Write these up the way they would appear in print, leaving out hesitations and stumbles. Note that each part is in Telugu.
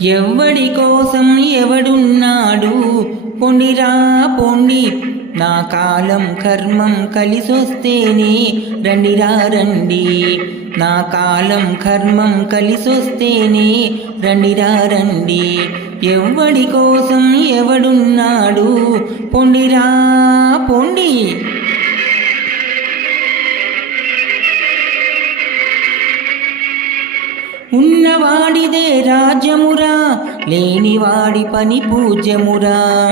ఎవ్వడి కోసం ఎవడున్నాడు, పొండిరా పొండి. నా కాలం కర్మం కలిసొస్తేనే రండిరా రండి. నా కాలం కర్మం కలిసొస్తేనే రండిరా రండి. ఎవ్వడి కోసం ఎవడున్నాడు, పొండిరా పొండి. ఉన్నవాడిదే రాజ్యమురా, లేనివాడి పని పూజ్యమురా.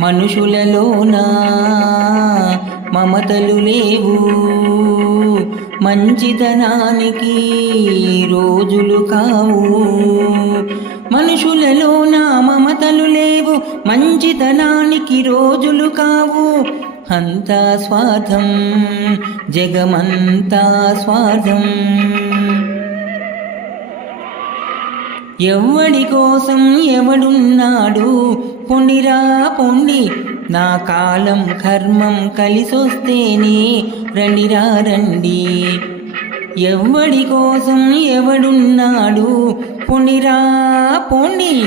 మనుషులలోనా మమతలు లేవు, మంచితనానికి రోజులు కావు. మనుషులలోన మమతలు లేవు, మంచితనానికి రోజులు కావు. అంతా స్వార్థం, జగమంతా స్వార్థం. ఎవ్వడి కోసం ఎవడున్నాడు, పొండిరా పొండి. నా కాలం కర్మం కలిసొస్తేనే రండిరా రండి. ఎవ్వడి కోసం ఎవడున్నాడు, పొండిరా పొండి.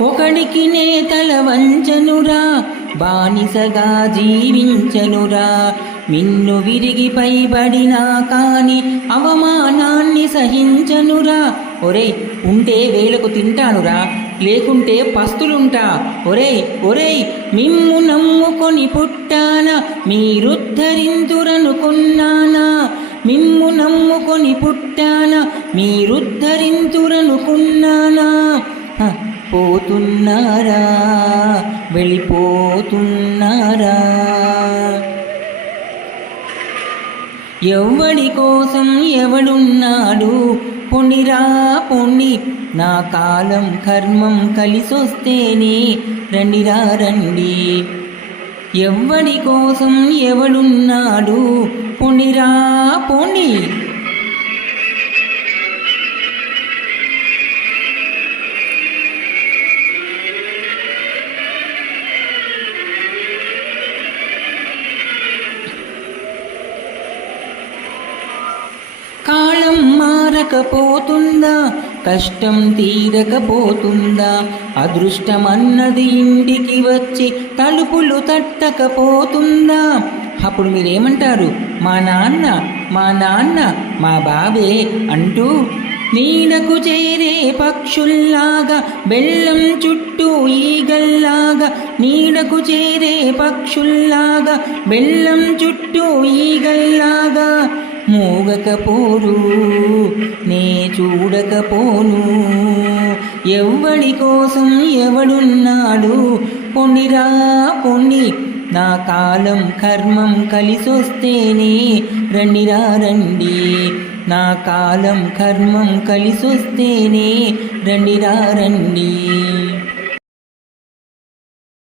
ఒకడికి నేతల వంచనురా, బానిసగా జీవించనురా. మిన్ను విరిగి పైబడినా కాని అవమానాన్ని సహించనురా. ఒరేయ్, ఉంటే వేలకు తింటానురా, లేకుంటే పస్తులుంటా. ఒరేయ్ ఒరేయ్, మిమ్ము నమ్ముకొని పుట్టానా, మీరుద్ధరింతురనుకున్నానా. మిమ్ము నమ్ముకొని పుట్టానా, మీరుద్ధరింతురనుకున్నానా. పోతున్నారా, వెళ్ళిపోతున్నారా. ఎవ్వడి కోసం ఎవడున్నాడు, పొండిరా పొండి. నా కాలం కర్మం కలిసొస్తేనే రండిరా రండి. ఎవ్వడి కోసం ఎవడున్నాడు, పొండిరా పొండి. కాలం మారకపోతుందా, కష్టం తీరకపోతుందా. అదృష్టమన్నది ఇంటికి వచ్చి తలుపులు తట్టకపోతుందా. అప్పుడు మీరేమంటారు, మా నాన్న మా నాన్న మా బాబే అంటూ నీడకు చేరే పక్షుల్లాగా, బెల్లం చుట్టూ ఈగల్లాగా. నీడకు చేరే పక్షుల్లాగా, బెల్లం చుట్టూ ఈగల్లాగా. మోగకపోరు, నే చూడకపోను. ఎవ్వడి కోసం ఎవడున్నాడు, పొండిరా పొండి. నా కాలం కర్మం కలిసొస్తేనే రండిరా రండి. నా కాలం కర్మం కలిసొస్తేనే రండిరా రండి.